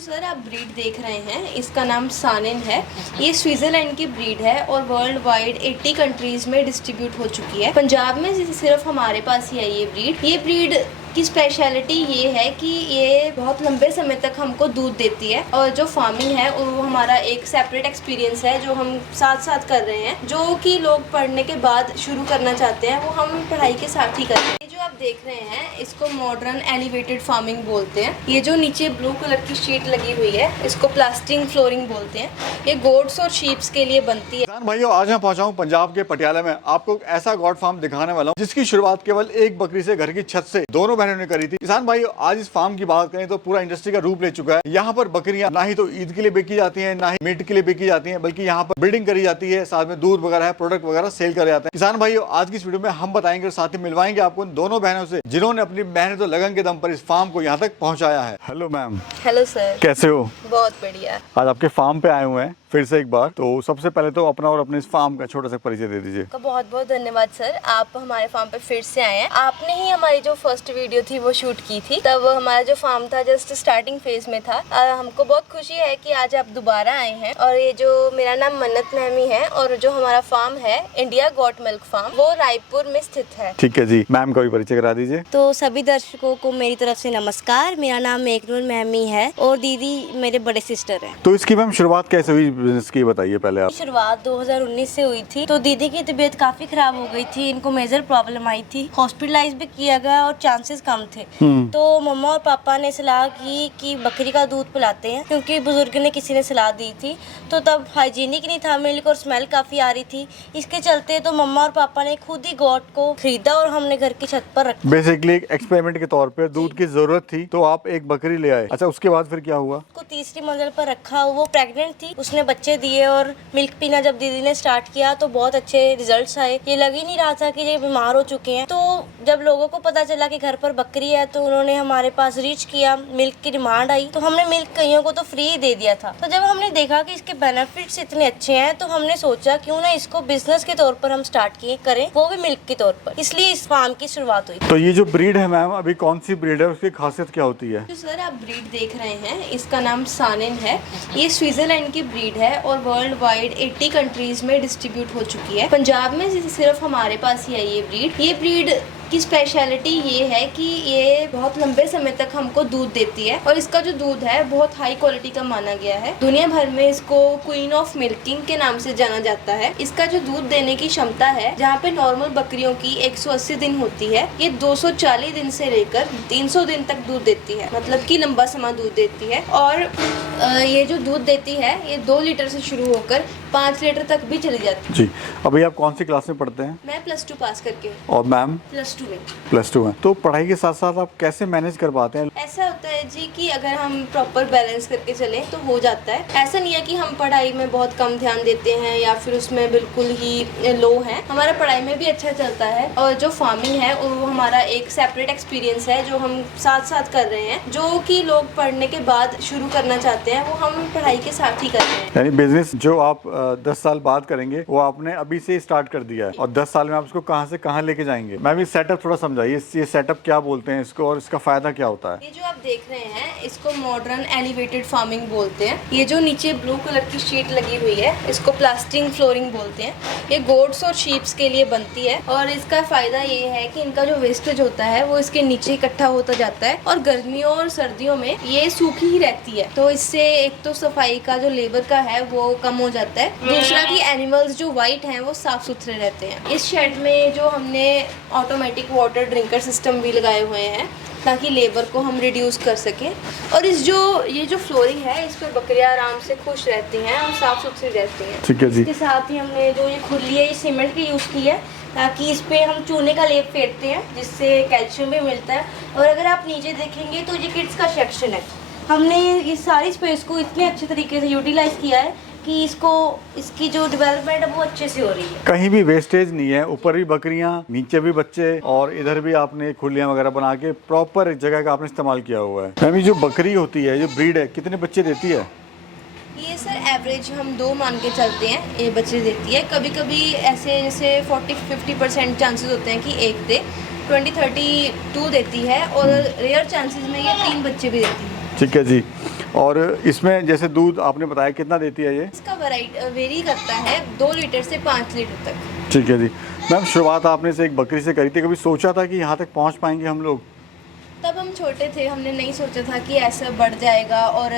Sir आप breed देख रहे हैं इसका नाम सानिन है। ये स्विट्जरलैंड की ब्रीड है और वर्ल्ड वाइड 80 कंट्रीज में डिस्ट्रीब्यूट हो चुकी है। पंजाब में सिर्फ हमारे पास ही है ये ब्रीड। ये ब्रीड की स्पेशलिटी ये है कि ये बहुत लंबे समय तक हमको दूध देती है और जो फार्मिंग है वो हमारा एक सेपरेट एक्सपीरियंस है जो हम साथ साथ कर रहे हैं, जो कि लोग पढ़ने के बाद शुरू करना चाहते हैं वो हम पढ़ाई के साथ ही करते हैं। ये जो आप देख रहे हैं इसको मॉडर्न एलिवेटेड फार्मिंग बोलते हैं। ये जो नीचे ब्लू कलर की शीट लगी हुई है इसको प्लास्टिंग फ्लोरिंग बोलते हैं। ये गोट्स और शीप्स के लिए बनती है। किसान भाइयों, आज मैं पहुंचा हूं पंजाब के पटियाला में। आपको एक ऐसा गॉड फार्म दिखाने वाला हूं जिसकी शुरुआत केवल एक बकरी से घर की छत से दोनों बहनों ने करी थी। किसान भाइयों, आज इस फार्म की बात करें तो पूरा इंडस्ट्री का रूप ले चुका है। यहाँ पर बकरियां ना ही तो ईद के लिए बेची जाती है, ना ही मीट के लिए बेची जाती है, बल्कि यहाँ पर ब्रीडिंग करी जाती है, साथ में दूध वगैरह है, प्रोडक्ट वगैरह सेल करे जाते हैं। किसान भाइयों, आज की इस वीडियो में हम बताएंगे और साथ ही मिलवाएंगे आपको उन दोनों बहनों से जिन्होंने अपनी मेहनत और लगन के दम पर इस फार्म को यहाँ तक पहुँचाया है। Hello ma'am. Hello sir. कैसे हो? बहुत बढ़िया। आज आपके फार्म पे आए हुए हैं फिर से एक बार, तो सबसे पहले तो अपना और अपने इस फार्म का छोटा सा परिचय दे दीजिए। बहुत बहुत धन्यवाद सर, आप हमारे फार्म पे फिर से आए हैं। आपने ही हमारी जो फर्स्ट वीडियो थी वो शूट की थी, तब हमारा जो फार्म था जस्ट स्टार्टिंग फेज में था। हमको बहुत खुशी है कि आज आप दोबारा आए हैं। और ये जो मेरा नाम मन्नत महमी है और जो हमारा फार्म है इंडिया गॉट मिल्क फार्म, वो रायपुर में स्थित है। ठीक है जी, मैम का भी परिचय करा दीजिए। तो सभी दर्शकों को मेरी तरफ से नमस्कार। मेरा नाम मेघनूर महमी है और दीदी मेरे बड़े सिस्टर है। तो इसकी मैम शुरुआत कैसे हुई बिजनेस की, बताइए पहले आप। शुरुआत 2019 से हुई थी। तो दीदी की तबीयत काफी खराब हो गई थी, इनको मेजर प्रॉब्लम आई थी, हॉस्पिटलाइज भी किया गया और चांसेस कम थे। तो मम्मा और पापा ने सलाह की कि बकरी का दूध पिलाते हैं, क्योंकि बुजुर्ग ने किसी ने सलाह दी थी। तो तब हाइजीनिक नहीं था मिल्क और स्मेल काफी आ रही थी। इसके चलते तो मम्मा और पापा ने खुद ही गॉट को खरीदा और हमने घर की छत पर रखा। बेसिकली एक एक्सपेरिमेंट के तौर पे दूध की जरूरत थी तो आप एक बकरी ले आए। अच्छा, उसके बाद फिर क्या हुआ? उसको तीसरी मंजिल पर रखा, वो प्रेग्नेंट थी, उसने बच्चे दिए और मिल्क पीना जब दीदी ने स्टार्ट किया तो बहुत अच्छे रिजल्ट्स आए। ये लग ही नहीं रहा था कि ये बीमार हो चुके हैं। तो जब लोगों को पता चला कि घर पर बकरी है तो उन्होंने हमारे पास रीच किया, मिल्क की डिमांड आई तो हमने मिल्क कईयों को तो फ्री ही दे दिया था। तो जब हमने देखा कि इसके बेनिफिट्स इतने अच्छे हैं तो हमने सोचा क्यों ना इसको बिजनेस के तौर पर हम स्टार्ट किए करें, वो भी मिल्क के तौर पर। इसलिए इस फार्म की शुरुआत हुई। तो ये जो ब्रीड है मैम, अभी कौन सी ब्रीड है, उसकी खासियत क्या होती है? जो सर आप ब्रीड देख रहे हैं इसका नाम सानिन है। ये स्विट्जरलैंड की ब्रीड है और वर्ल्ड वाइड 80 कंट्रीज में डिस्ट्रीब्यूट हो चुकी है। पंजाब में सिर्फ हमारे पास ही है ये ब्रीड। ये ब्रीड की स्पेशलिटी ये है कि ये बहुत लंबे समय तक हमको दूध देती है और इसका जो दूध है बहुत हाई क्वालिटी का माना गया है। दुनिया भर में इसको क्वीन ऑफ मिल्किंग के नाम से जाना जाता है। इसका जो दूध देने की क्षमता है, जहाँ पे नॉर्मल बकरियों की 180 दिन होती है, ये 240 दिन से लेकर 300 दिन तक दूध देती है, मतलब कि लंबा समय दूध देती है। और ये जो दूध देती है ये 2 लीटर से शुरू होकर 5 लीटर तक भी चली जाती है। जी, अभी आप कौन सी क्लास में पढ़ते हैं? मैं +2 पास करके। और मैम? +2 में। +2 में। तो पढ़ाई के साथ साथ आप कैसे मैनेज कर पाते हैं? ऐसा होता है जी कि अगर हम प्रॉपर बैलेंस करके चलें तो हो जाता है। ऐसा नहीं है कि हम पढ़ाई में बहुत कम ध्यान देते हैं या फिर उसमें बिल्कुल ही लो हैं। हमारा पढ़ाई में भी अच्छा चलता है और जो फार्मिंग है वो हमारा एक सेपरेट एक्सपीरियंस है जो हम साथ साथ कर रहे हैं, जो कि लोग पढ़ने के बाद शुरू करना चाहते हैं वो हम पढ़ाई के साथ ही कर रहे हैं। यानी बिजनेस जो आप 10 साल बाद करेंगे वो आपने अभी से स्टार्ट कर दिया है और 10 साल में आप इसको कहाँ से कहाँ लेके जाएंगे। मैम ये सेटअप थोड़ा समझाइए, ये सेटअप क्या बोलते हैं इसको और इसका फायदा क्या होता है? ये जो आप देख रहे हैं इसको मॉडर्न एलिवेटेड फार्मिंग बोलते हैं। ये जो नीचे ब्लू कलर की शीट लगी हुई है इसको प्लास्टिंग फ्लोरिंग बोलते हैं। ये गोट्स और शीप्स के लिए बनती है और इसका फायदा ये है कि इनका जो वेस्टेज होता है वो इसके नीचे इकट्ठा होता जाता है और गर्मियों और सर्दियों में ये सूखी ही रहती है। तो इससे एक तो सफाई का जो लेबर का है वो कम हो जाता है, दूसरा कि एनिमल्स जो वाइट हैं वो साफ सुथरे रहते हैं। इस शेड में जो हमने ऑटोमेटिक वाटर ड्रिंकर सिस्टम भी लगाए हुए हैं ताकि लेबर को हम रिड्यूस कर सकें। और ये जो फ्लोरिंग है इस पर बकरियां आराम से खुश रहती हैं और साफ सुथरी रहती हैं। ठीक है जी। इसके साथ ही हमने जो ये खुली है ये सीमेंट की यूज़ की है ताकि इस पे हम चूने का लेप फेरते हैं जिससे कैल्शियम भी मिलता है। और अगर आप नीचे देखेंगे तो ये किड्स का सेक्शन है। हमने ये सारी स्पेस को इतने अच्छे तरीके से यूटिलाइज किया है कि इसकी जो डेवलपमेंट है वो अच्छे से हो रही है। कहीं भी वेस्टेज नहीं है, ऊपर भी बकरियां, नीचे भी बच्चे और इधर भी आपने खुलियां वगैरह बना के प्रॉपर जगह का आपने इस्तेमाल किया हुआ है। मैम ये जो बकरी होती है, जो ब्रीड है, कितने बच्चे देती है? ये सर एवरेज हम 2 मान के चलते हैं ये बच्चे देती है। कभी कभी ऐसे जैसे 40-50% चांसेस होते हैं कि एक दे, 20-32 देती है और रेयर चांसेस में ये 3 बच्चे भी देती है। ठीक है जी। और इसमें जैसे दूध आपने बताया कितना देती है ये? इसका वेरी करता है 2 लीटर से 5 लीटर तक। ठीक है जी। मैम शुरुआत आपने से एक बकरी से करी थी, कभी सोचा था कि यहाँ तक पहुँच पाएंगे हम लोग? तब हम छोटे थे, हमने नहीं सोचा था कि ऐसा बढ़ जाएगा और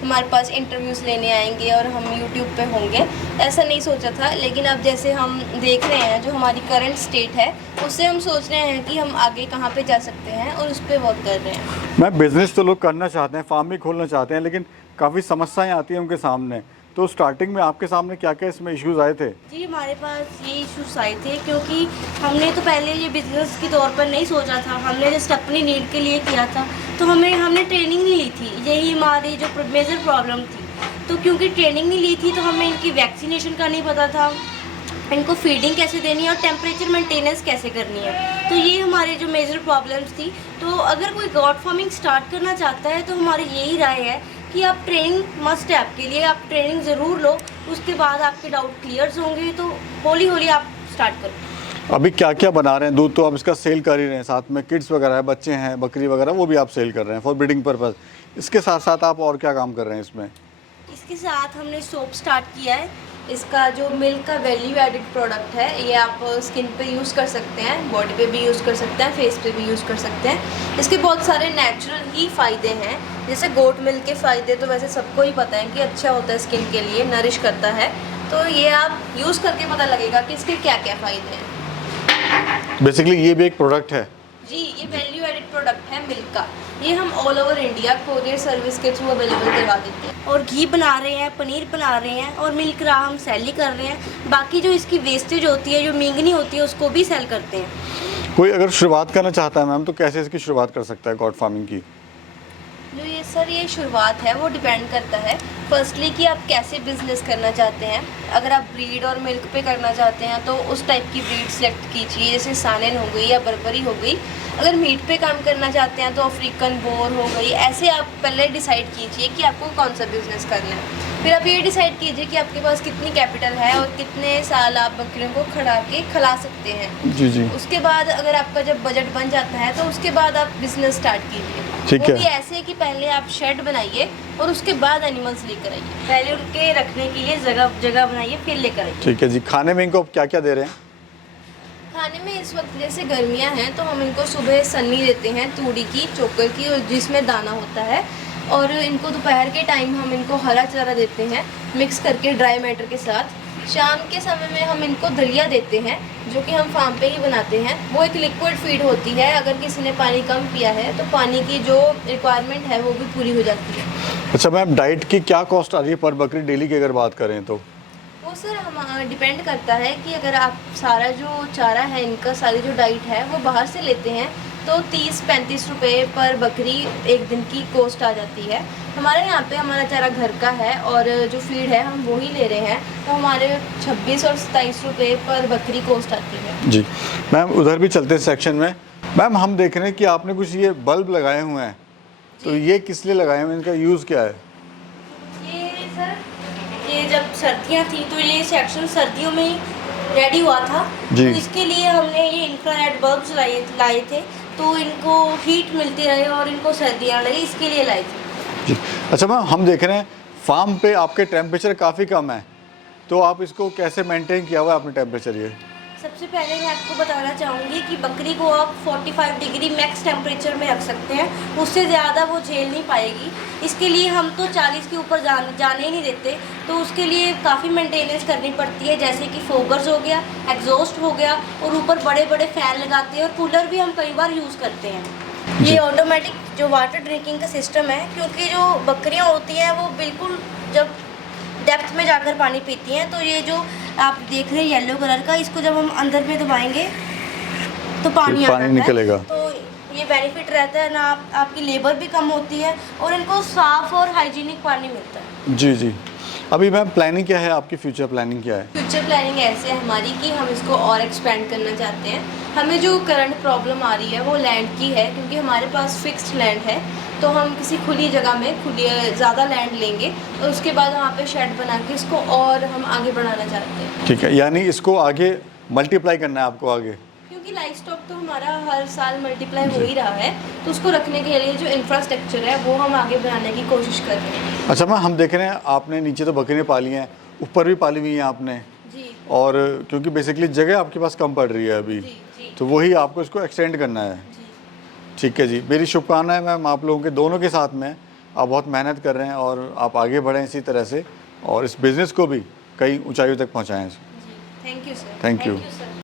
हमारे पास इंटरव्यूज़ लेने आएंगे और हम यूट्यूब पे होंगे, ऐसा नहीं सोचा था। लेकिन अब जैसे हम देख रहे हैं जो हमारी करंट स्टेट है, उससे हम सोच रहे हैं कि हम आगे कहाँ पे जा सकते हैं और उस पर वर्क कर रहे हैं। मैम बिज़नेस तो लोग करना चाहते हैं, फार्म भी खोलना चाहते हैं, लेकिन काफ़ी समस्याएँ आती हैं उनके सामने। तो स्टार्टिंग में आपके सामने क्या क्या इसमें इश्यूज़ आए थे? जी हमारे पास ये इश्यूज आए थे क्योंकि हमने तो पहले ये बिज़नेस के तौर पर नहीं सोचा था, हमने जस्ट अपनी नीड के लिए किया था। तो हमने ट्रेनिंग नहीं ली थी, यही हमारी जो मेजर प्रॉब्लम थी। तो क्योंकि ट्रेनिंग नहीं ली थी तो हमें इनकी वैक्सीनेशन का नहीं पता था, इनको फीडिंग कैसे देनी है और टेम्परेचर मेंटेनेंस कैसे करनी है। तो ये हमारी जो मेजर प्रॉब्लम्स थी। तो अगर कोई गॉड फार्मिंग स्टार्ट करना चाहता है तो हमारी यही राय है कि आप ट्रेनिंग मस्ट है आपके लिए, आप ट्रेनिंग ज़रूर लो, उसके बाद आपके डाउट क्लियर्स होंगे तो हौली हौली आप स्टार्ट करो। अभी क्या क्या बना रहे हैं? दूध तो आप इसका सेल कर ही रहे हैं, साथ में किड्स वगैरह है, बच्चे हैं, बकरी वगैरह, वो भी आप सेल कर रहे हैं फॉर ब्रीडिंग पर्पस। इसके साथ साथ आप और क्या काम कर रहे हैं इसमें? इसके साथ हमने सोप स्टार्ट किया है। इसका जो मिल्क का वैल्यू एडिड प्रोडक्ट है, ये आप स्किन पे यूज़ कर सकते हैं, बॉडी पे भी यूज़ कर सकते हैं, फेस पे भी यूज़ कर सकते हैं। इसके बहुत सारे नेचुरल ही फ़ायदे हैं। जैसे गोट मिल्क के फ़ायदे तो वैसे सबको ही पता है कि अच्छा होता है स्किन के लिए, नरिश करता है। तो ये आप यूज़ करके पता लगेगा कि इसके क्या क्या फ़ायदे हैं। बेसिकली ये भी एक प्रोडक्ट है जी, ये वैल्यू एडिड प्रोडक्ट है मिल्क का। ये हम all over India courier service के थ्रू अवेलेबल करवा देते हैं। और घी बना रहे हैं, पनीर बना रहे हैं और मिल्क रा हम सेल ही कर रहे हैं। बाकी जो इसकी वेस्टेज होती है, जो मींगनी होती है, उसको भी सेल करते हैं। कोई अगर शुरुआत करना चाहता है मैम तो कैसे इसकी शुरुआत कर सकता है गॉड फार्मिंग की? जो ये शुरुआत है वो डिपेंड करता है फर्स्टली कि आप कैसे बिजनेस करना चाहते हैं। अगर आप ब्रीड और मिल्क पे करना चाहते हैं तो उस टाइप की ब्रीड सेलेक्ट कीजिए, जैसे सानेन हो गई या बर्बरी हो गई। अगर मीट पे काम करना चाहते हैं तो अफ्रीकन बोर हो गई। ऐसे आप पहले डिसाइड कीजिए कि आपको कौन सा बिज़नेस करना है। फिर आप ये डिसाइड कीजिए कि आपके पास कितनी कैपिटल है और कितने साल आप बकरियों को खड़ा के खिला सकते हैं। जी जी। उसके बाद अगर आपका जब बजट बन जाता है तो उसके बाद आप बिजनेस स्टार्ट कीजिए। ठीक है। वो भी ऐसे कि पहले आप शेड बनाइए और उसके बाद एनिमल्स लेकर आइए। पहले उनके रखने के लिए जगह बनाइए, फिर लेकर आइए। ठीक है जी। खाने में इनको आप क्या क्या दे रहे हैं? खाने में इस वक्त जैसे गर्मियां हैं तो हम इनको सुबह सन्नी देते हैं, तूड़ी की, चोकर की, और जिसमें दाना होता है। और इनको दोपहर के टाइम हम इनको हरा चारा देते हैं मिक्स करके ड्राई मैटर के साथ। शाम के समय में हम इनको दलिया देते हैं जो कि हम फार्म पे ही बनाते हैं। वो एक लिक्विड फीड होती है, अगर किसी ने पानी कम पिया है तो पानी की जो रिक्वायरमेंट है वो भी पूरी हो जाती है। अच्छा मैम, डाइट की क्या कॉस्ट आ रही है पर बकरी डेली की अगर बात करें तो? वो सर हम डिपेंड करता है कि अगर आप सारा जो चारा है इनका, सारी जो डाइट है वो बाहर से लेते हैं तो 30-35 रुपये पर बकरी एक दिन की कॉस्ट आ जाती है। हमारे यहाँ पे हमारा चारा घर का है और जो फीड है हम वो ही ले रहे हैं, तो हमारे 26 और 27 रुपये पर बकरी कॉस्ट आती है। जी मैम, उधर भी चलते हैं सेक्शन में। मैम हम देख रहे हैं कि आपने कुछ ये बल्ब लगाए हुए हैं, तो ये किस लिए लगाए हुए हैं, इनका यूज़ क्या है? ये सर, ये जब सर्दियाँ थी तो ये सेक्शन सर्दियों में ही रेडी हुआ था। जी। तो इसके लिए हमने ये इंफ्रारेड बल्ब्स लाए थे, तो इनको हीट मिलती रहे और इनको सर्दियाँ लगे, इसके लिए लाए थे। जी। अच्छा मैम, हम देख रहे हैं फार्म पे आपके टेम्परेचर काफ़ी कम है, तो आप इसको कैसे मेंटेन किया हुआ है आपने टेम्परेचर ये? सबसे पहले मैं आपको बताना चाहूँगी कि बकरी को आप 45 डिग्री मैक्स टेम्परेचर में रख सकते हैं, उससे ज़्यादा वो झेल नहीं पाएगी। इसके लिए हम तो 40 के ऊपर जाने ही नहीं देते, तो उसके लिए काफ़ी मेंटेनेंस करनी पड़ती है, जैसे कि फोगर्स हो गया, एग्जॉस्ट हो गया, और ऊपर बड़े बड़े फ़ैन लगाते हैं, और कूलर भी हम कई बार यूज़ करते हैं। ये ऑटोमेटिक जो वाटर ड्रिंकिंग का सिस्टम है, क्योंकि जो बकरियाँ होती हैं वो बिल्कुल जब डेप्थ में जाकर पानी पीती हैं, तो ये जो आप देख रहे हैं येलो कलर का, इसको जब हम अंदर में दबाएंगे तो पानी आता है, निकलेगा। तो ये बेनिफिट रहता है ना, आपकी लेबर भी कम होती है और इनको साफ़ और हाइजीनिक पानी मिलता है। जी जी। अभी मैम प्लानिंग क्या है आपकी, फ्यूचर प्लानिंग क्या है? फ्यूचर प्लानिंग ऐसे है हमारी कि हम इसको और एक्सपेंड करना चाहते हैं। हमें जो करंट प्रॉब्लम आ रही है वो लैंड की है, क्योंकि हमारे पास फिक्स्ड लैंड है, तो हम किसी खुली जगह में ज़्यादा लैंड लेंगे और उसके बाद वहाँ पे शेड बना के इसको और हम आगे बढ़ाना चाहते हैं। ठीक है, यानी इसको आगे मल्टीप्लाई करना है आपको आगे? क्योंकि लाइफ स्टॉक तो हमारा हर साल मल्टीप्लाई हो ही रहा है, तो उसको रखने के लिए जो इंफ्रास्ट्रक्चर है वो हम आगे बनाने की कोशिश कर रहे हैं। अच्छा मैम, हम देख रहे हैं आपने नीचे तो बकरियाँ पाली हैं, ऊपर भी पाली हुई हैं आपने, जी और क्योंकि बेसिकली जगह आपके पास कम पड़ रही है अभी, जी जी तो वही आपको इसको एक्सटेंड करना है। जी। ठीक है जी, मेरी शुभकामनाएं मैम आप लोगों के दोनों के साथ में। आप बहुत मेहनत कर रहे हैं और आप आगे बढ़ें इसी तरह से, और इस बिज़नेस को भी कई ऊंचाइयों तक पहुंचाएं। जी, thank you sir. Thank you. Sir.